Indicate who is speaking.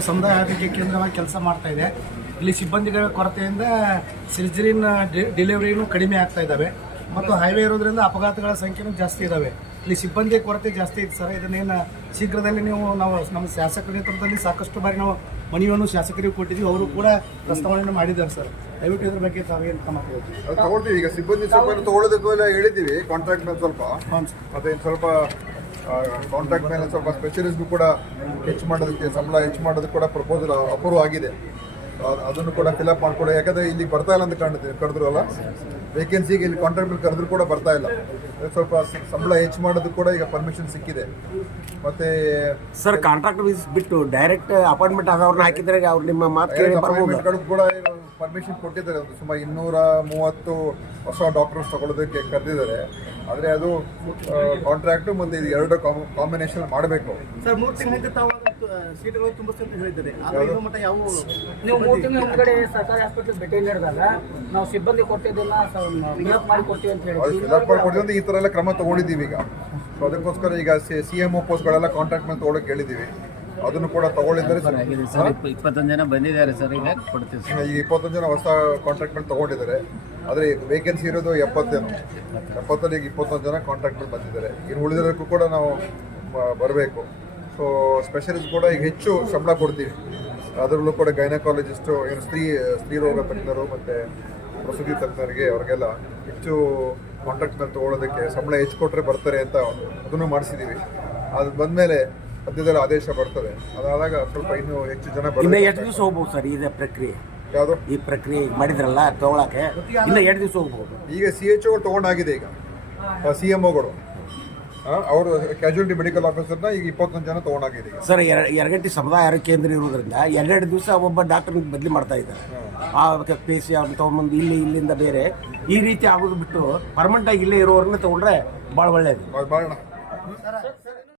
Speaker 1: ಈಗ ಸಮುದಾಯ ಆರೋಗ್ಯ ಕೇಂದ್ರವಾಗಿ ಕೆಲಸ ಮಾಡ್ತಾ ಇದೆ. ಇಲ್ಲಿ ಸಿಬ್ಬಂದಿಗಳ ಕೊರತೆಯಿಂದ ಸರ್ಜರಿನ ಡೆಲಿವರಿನೂ ಕಡಿಮೆ ಆಗ್ತಾ ಇದ್ದಾವೆ. ಮತ್ತು ಹೈವೇ ಇರೋದ್ರಿಂದ ಅಪಘಾತಗಳ ಸಂಖ್ಯೆನೂ ಜಾಸ್ತಿ ಇದ್ದಾವೆ. ಇಲ್ಲಿ ಸಿಬ್ಬಂದಿ ಕೊರತೆ ಜಾಸ್ತಿ ಇದೆ ಸರ್. ಇದನ್ನೇನು ಶೀಘ್ರದಲ್ಲಿ ನೀವು ನಾವು ನಮ್ಮ ಶಾಸಕರ ನೇತೃತ್ವದಲ್ಲಿ ಸಾಕಷ್ಟು ಬಾರಿ ನಾವು ಮನವಿಯನ್ನು ಶಾಸಕರಿಗೆ ಕೊಟ್ಟಿದ್ದೀವಿ. ಅವರು ಕೂಡ ಪ್ರಸ್ತಾವನೆಯನ್ನು ಮಾಡಿದ್ದಾರೆ ಸರ್. ದಯವಿಟ್ಟು ಇದ್ರ ಬಗ್ಗೆ ತಾವೇನು ಕ್ರಮ
Speaker 2: ತಗೊಳ್ತೀವಿ. ಈಗ ಸಿಬ್ಬಂದಿ ಸ್ವಲ್ಪ ತಗೊಳ್ಳೋದಕ್ಕೂ ಹೇಳಿದ್ದೀವಿ. ಕಾಂಟ್ರಾಕ್ಟ್ ಮೇಲೆ ಸ್ವಲ್ಪ.
Speaker 1: ಅದೇ
Speaker 2: ಮತ್ತೆ ಸ್ವಲ್ಪ ಕಾಂಟ್ರಾಕ್ಟ್ ಮೇಲೆ ಸ್ವಲ್ಪ ಸ್ಪೆಷಲಿಸ್ಟ್ ಕೂಡ ಹೆಚ್ಚು ಮಾಡೋದಕ್ಕೆ ಸಂಬಳ ಹೆಚ್ಚು ಮಾಡೋದಕ್ಕೆ ಕೂಡ ಪ್ರಪೋಸಲ್ ಅಪ್ರೂವ್ ಆಗಿದೆ. ಅದನ್ನು ಕೂಡ ಫಿಲಪ್ ಮಾಡಿಕೊಡೋ. ಯಾಕಂದ್ರೆ ಇಲ್ಲಿ ಬರ್ತಾ ಇಲ್ಲ ಅಂತ ಕಾಣುತ್ತೆ ಕರೆದ್ರು ಅಲ್ಲ ವೇಕೆನ್ಸಿಗೆ ಇಲ್ಲಿ ಕಾಂಟ್ರಾಕ್ಟ್ ಮೇಲೆ ಕರೆದ್ರು ಕೂಡ ಬರ್ತಾ ಇಲ್ಲ. ಸ್ವಲ್ಪ ಸಂಬಳ ಹೆಚ್ಚು ಮಾಡೋದು ಕೂಡ ಈಗ ಪರ್ಮಿಷನ್ ಸಿಕ್ಕಿದೆ. ಮತ್ತೆ
Speaker 3: ಸರ್ ಕಾಂಟ್ರಾಕ್ಟ್ ಬಿಟ್ಟು ಡೈರೆಕ್ಟ್ ಅಪಾಯಿಂಟ್ಮೆಂಟ್ ಆದವ್ರನ್ನ ಹಾಕಿದ್ರೆ ಅವ್ರು ನಿಮ್ಮ ಮಾತು ಕೇಳಿ
Speaker 2: ಅಪಾಯಿಂಟ್ಮೆಂಟ್ಗಳು ಕೂಡ ಪರ್ಮಿಷನ್ ಕೊಟ್ಟಿದ್ದಾರೆ. ಸುಮಾರು ಇನ್ನೂರ ಮೂವತ್ತು ಹೊಸ ಡಾಕ್ಟರ್ಸ್ ತಗೊಳ್ಳೋದಕ್ಕೆ ಕರೆದಿದ್ದಾರೆ. ಆದರೆ ಅದು ಕಾಂಟ್ರಾಕ್ಟು ಮುಂದೆ ಇದು ಎರಡು ಕಾಂಬಿನೇಷನ್ ಮಾಡಬೇಕು.
Speaker 1: ಸರ್ ಮೂರು ತಿಂಗಳಿಗೆ ತಾವು ಸೀಟ್ಗಳು ತುಂಬಿಸ್ತಂತ ಹೇಳಿದ್ದಾರೆ. ಆದರೆ ಇದು ಮಟ್ಟ ಯಾವ
Speaker 4: ನೀವು ಮೂರು ತಿಂಗಳ ಹಿಂದ್ಗಡೆ ಸರ್ಕಾರಿ ಹಾಸ್ಪಿಟಲ್ ಭೇಟಿ ನೀಡಿದಾಗ ನಾವು ಸಿಬ್ಬಂದಿ ಕೊಟ್ಟಿದ್ದನ್ನ ಫಿಲಪ್ ಮಾಡಿ ಕೊಡ್ತೀವಿ ಅಂತ ಹೇಳಿ
Speaker 2: ಈ ಥರ ಎಲ್ಲ ಕ್ರಮ ತಗೊಂಡಿದ್ದೀವಿ ಈಗ. ಸೊ ಅದಕ್ಕೋಸ್ಕರ ಈಗ ಸಿ ಎಂ ಒ ಪೋಸ್ಟ್ಗಳೆಲ್ಲ ಕಾಂಟ್ರಾಕ್ಟ್ ಮೇಲೆ ತೊಗೊಳಕ್ಕೆ ಹೇಳಿದ್ದೀವಿ. ಅದನ್ನು ಕೂಡ
Speaker 5: ಸರ್. ಇಪ್ಪ- ಇಪ್ಪತ್ತೊಂದು ಜನ ಬಂದಿದ್ದಾರೆ ಸರ್ ಈಗ ಕೊಡ್ತೀವಿ ಸರ್.
Speaker 2: ಈಗ ಇಪ್ಪತ್ತೊಂದು ಜನ ಹೊಸ ಕಾಂಟ್ರಾಕ್ಟ್ ಮೇಲೆ ತಗೊಂಡಿದ್ದಾರೆ. ಆದರೆ ವೇಕೆನ್ಸಿ ಇರೋದು ಎಪ್ಪತ್ತೇನು. ಎಪ್ಪತ್ತಲ್ಲಿ ಈಗ ಇಪ್ಪತ್ತೊಂದು ಜನ ಕಾಂಟ್ರಾಕ್ಟ್ ಮೇಲೆ ಬಂದಿದ್ದಾರೆ. ಇನ್ನು ಉಳಿದಿರೋಕ್ಕೂ ಕೂಡ ನಾವು ಬರಬೇಕು. ಸೊ ಸ್ಪೆಷಲಿಸ್ಟ್ ಕೂಡ ಈಗ ಹೆಚ್ಚು ಸಂಬಳ ಕೊಡ್ತೀವಿ. ಅದರಲ್ಲೂ ಕೂಡ ಗೈನಕಾಲಜಿಸ್ಟು ಏನು ಸ್ತ್ರೀ ಸ್ತ್ರೀ ರೋಗ ತಜ್ಞರು ಮತ್ತು ಪ್ರಸೂತಿ ತಜ್ಞರಿಗೆ ಅವ್ರಿಗೆಲ್ಲ ಹೆಚ್ಚು ಕಾಂಟ್ರಾಕ್ಟ್ ಮೇಲೆ ತೊಗೊಳೋದಕ್ಕೆ ಸಂಬಳ ಹೆಚ್ಚು ಕೊಟ್ಟರೆ ಬರ್ತಾರೆ ಅಂತ ಅದನ್ನು ಮಾಡಿಸಿದ್ದೀವಿ ಅದು ಬಂದಮೇಲೆ ಸದ್ಯದಲ್ಲಿ ಆದೇಶ ಬರ್ತದೆ. ಅದಾದಾಗ ಸ್ವಲ್ಪ ಇನ್ನೂ ಹೆಚ್ಚು ಜನ ಬರಬೇಕು
Speaker 3: ಎಷ್ಟು ದಿವಸ ಹೋಗ್ಬೋದು ಸರ್ ಇದೆ ಪ್ರಕ್ರಿಯೆ.
Speaker 2: ಯಾವುದು?
Speaker 3: ಈ ಪ್ರಕ್ರಿಯೆ ಮಾಡಿದ್ರಲ್ಲ ತಗೊಳಕ್ಕೆ ಇನ್ನು ಎರಡು ದಿವಸ ಹೋಗ್ಬೋದು.
Speaker 2: ಈಗ ಸಿ ಎಚ್ ಓಗಳು ತೊಗೊಂಡಾಗಿದೆ ಈಗ. ಸಿ ಎಂ ಒಗಳು ಅವರು ಕ್ಯಾಶುಯಾಲಿಟಿ ಮೆಡಿಕಲ್ ಆಫೀಸರ್ನ ಈಗ ಇಪ್ಪತ್ತೊಂದು ಜನ ತೊಗೊಂಡಾಗಿದೆ
Speaker 3: ಸರ್ ಎರಡು ಎರಗಟ್ಟಿ ಸಮುದಾಯ ಆರೋಗ್ಯ ಕೇಂದ್ರ ಇರೋದ್ರಿಂದ ಎರಡೆರಡು ದಿವಸ ಒಬ್ಬ ಡಾಕ್ಟರ್ ಬದಲಿ ಮಾಡ್ತಾ ಇದ್ದಾರೆ. ಆ ಪೇಸಿ ಅವ್ರನ್ನ ತೊಗೊಂಬಂದು ಇಲ್ಲಿ ಇಲ್ಲಿಂದ ಬೇರೆ ಈ ರೀತಿ ಆಗೋದು ಬಿಟ್ಟು ಪರ್ಮನೆಂಟ್ ಆಗಿ ಇಲ್ಲೇ ಇರೋರನ್ನ ತಗೊಂಡ್ರೆ ಭಾಳ ಒಳ್ಳೇದು.
Speaker 2: ಮಾಡೋಣ